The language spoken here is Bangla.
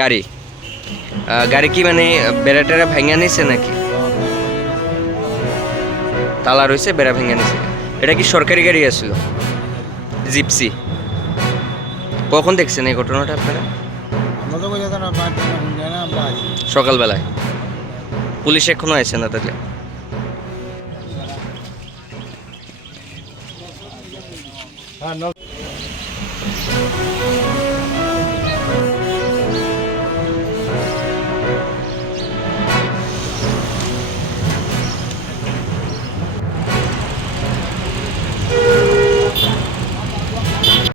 গাড়ি গাড়ি কি মানে বেড়া টেরা ভেঙে নিছে নাকি? তালা রয়েছে বেড়া ভেঙে নিছে। এটা কি সরকারি গাড়ি আছিল? জিপসি। কখন দেখছেন এই ঘটনাটা আপনারা? সকালবেলায়। পুলিশ এখনও আছে না তাহলে? Ah, no.